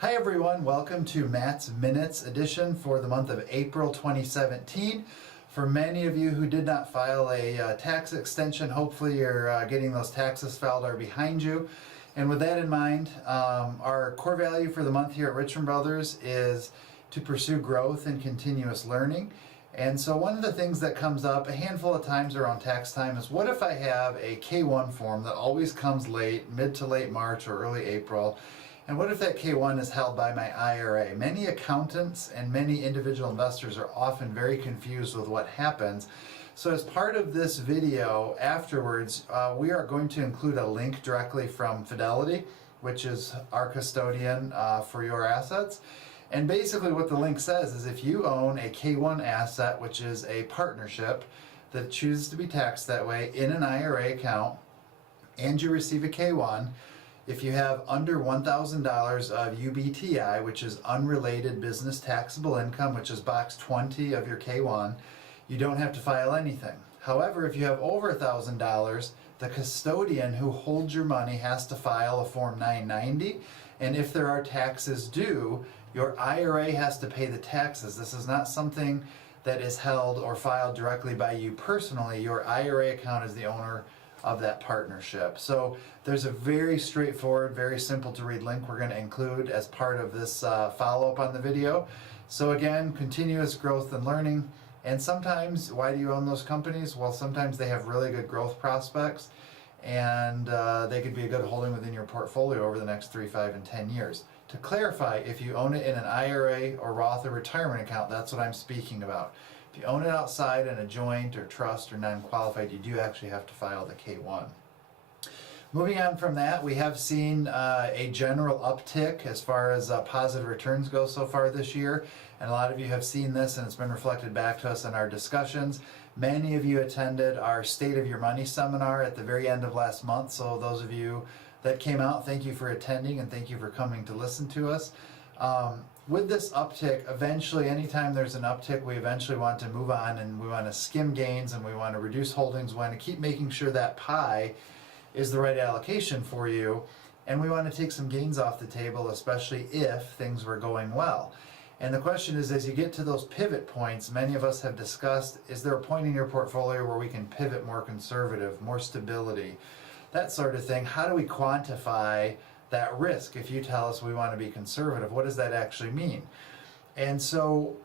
Hi everyone, welcome to Matt's Minutes edition for the month of April 2017. For many of you who did not file a tax extension, hopefully you're getting those taxes filed are behind you. And with that in mind, our core value for the month here at Richmond Brothers is to pursue growth and continuous learning. And so one of the things that comes up a handful of times around tax time is, what if I have a K-1 form that always comes late, mid to late March or early April, and what if that K-1 is held by my IRA? Many accountants and many individual investors are often very confused with what happens. So as part of this video afterwards, we are going to include a link directly from Fidelity, which is our custodian for your assets. And basically what the link says is, if you own a K-1 asset, which is a partnership that chooses to be taxed that way in an IRA account, and you receive a K-1, if you have under $1,000 of UBTI, which is unrelated business taxable income, which is box 20 of your K-1, you don't have to file anything. However, if you have over $1,000, the custodian who holds your money has to file a Form 990, and if there are taxes due, your IRA has to pay the taxes. This is not something that is held or filed directly by you personally. Your IRA account is the owner of that partnership. So there's a very straightforward, very simple to read link we're going to include as part of this follow-up on the video. So again, continuous growth and learning. And sometimes, why do you own those companies? Well, sometimes they have really good growth prospects, and they could be a good holding within your portfolio over the next 3, 5, and 10 years. To clarify, if you own it in an IRA or Roth or retirement account, that's what I'm speaking about. If you own it outside in a joint or trust or non-qualified, you do actually have to file the K-1. Moving on from that, we have seen a general uptick as far as positive returns go so far this year, and a lot of you have seen this and it's been reflected back to us in our discussions. Many of you attended our State of Your Money seminar at the very end of last month, so those of you that came out, thank you for attending and thank you for coming to listen to us. With this uptick, eventually, anytime there's an uptick, we eventually want to move on and we want to skim gains and we want to reduce holdings. We want to keep making sure that pie is the right allocation for you, and we want to take some gains off the table, especially if things were going well. And the question is, as you get to those pivot points, many of us have discussed, is there a point in your portfolio where we can pivot more conservative, more stability, that sort of thing? How do we quantify that risk? If you tell us we want to be conservative, what does that actually mean? And so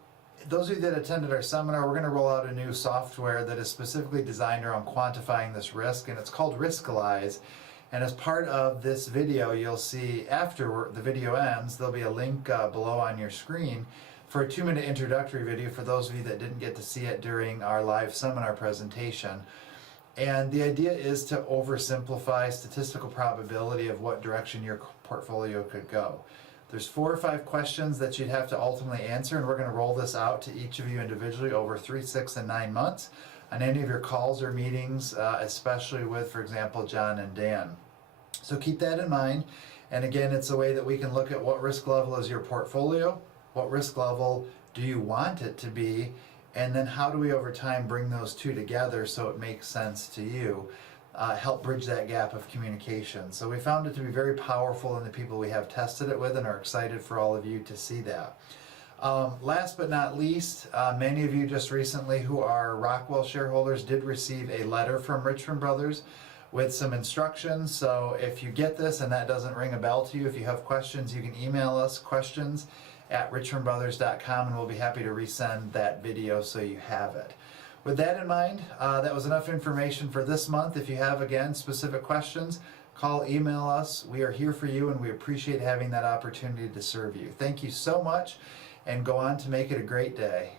those of you that attended our seminar, we're going to roll out a new software that is specifically designed around quantifying this risk, and it's called Riskalyze. And as part of this video, you'll see after the video ends, there'll be a link below on your screen for a 2-minute introductory video for those of you that didn't get to see it during our live seminar presentation. And the idea is to oversimplify statistical probability of what direction your portfolio could go. There's 4 or 5 questions that you'd have to ultimately answer, and we're going to roll this out to each of you individually over 3, 6, and 9 months on any of your calls or meetings, especially with, for example, John and Dan. So keep that in mind. And again, it's a way that we can look at what risk level is your portfolio, what risk level do you want it to be, and then how do we over time bring those two together so it makes sense to you, help bridge that gap of communication. So we found it to be very powerful in the people we have tested it with and are excited for all of you to see that. Last but not least, many of you just recently who are Rockwell shareholders did receive a letter from Richmond Brothers with some instructions. So if you get this and that doesn't ring a bell to you, if you have questions, you can email us questions@richmondbrothers.com and we'll be happy to resend that video so you have it. With that in mind, that was enough information for this month. If you have, again, specific questions, call, email us. We are here for you and we appreciate having that opportunity to serve you. Thank you so much, and go on to make it a great day.